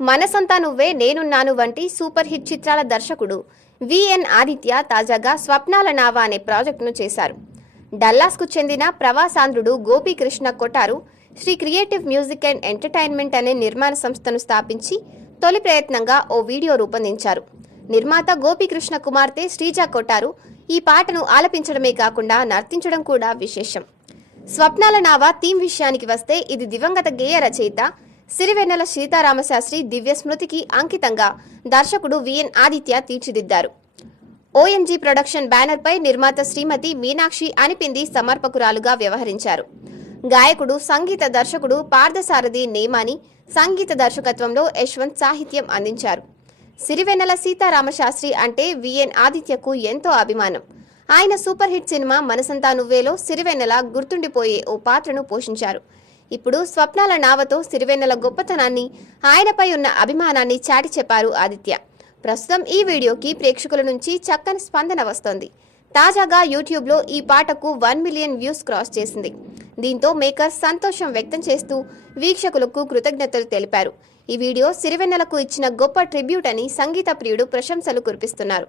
మనసంతా నువ్వే నేనున్నాను వంటి సూపర్ హిట్ చిత్రాల దర్శకుడు విఎన్ ఆదిత్య తాజాగా స్వప్నాల నావా అనే ప్రాజెక్టును చేశారు. డల్లాస్కు చెందిన ప్రవాసాంధ్రుడు Gopikrishna Kotaru Sri creative music and entertainment అనే నిర్మాణ సంస్థను స్థాపించి తొలి ప్రయత్నంగా ఓ వీడియో రూపొందించారు. నిర్మాత గోపీకృష్ణ కుమార్తె శ్రీజ కొటారు ఈ పాటను ఆలపించడమే కాకుండా నర్తించడం కూడా విశేషం. స్వప్నాల నావా థీమ్ విషయానికి వస్తే ఇది దివంగత గేయ రచయిత సిరివెన్నెల సీతారామశాస్త్రి దివ్య స్మృతికి అంకితంగా దర్శకుడు విఎన్ ఆదిత్య తీర్చిదిద్దారు. ఓఎన్జీ ప్రొడక్షన్ బ్యానర్పై నిర్మాత శ్రీమతి మీనాక్షి అనిపింది సమర్పకురాలుగా వ్యవహరించారు. గాయకుడు సంగీత దర్శకుడు పార్థసారథి నేమాని సంగీత దర్శకత్వంలో యశ్వంత్ సాహిత్యం అందించారు. సిరివెన్నెల సీతారామశాస్త్రి అంటే విఎన్ ఆదిత్యకు ఎంతో అభిమానం. ఆయన సూపర్ హిట్ సినిమా మనసంతా నువ్వేలో సిరివెన్నెల గుర్తుండిపోయే ఓ పాత్రను పోషించారు. ఇప్పుడు స్వప్నాల నావతో సిరివెన్నెల గొప్పతనాన్ని, ఆయనపై ఉన్న అభిమానాన్ని చాటి చెప్పారు ఆదిత్య. ప్రస్తుతం ఈ వీడియోకి ప్రేక్షకుల నుంచి చక్కని స్పందన వస్తోంది. తాజాగా యూట్యూబ్లో ఈ పాటకు 1 మిలియన్ వ్యూస్ క్రాస్ చేసింది. దీంతో మేకర్స్ సంతోషం వ్యక్తం చేస్తూ వీక్షకులకు కృతజ్ఞతలు తెలిపారు. ఈ వీడియో సిరివెన్నెలకు ఇచ్చిన గొప్ప ట్రిబ్యూట్ అని సంగీత ప్రియుడు ప్రశంసలు కురిపిస్తున్నారు.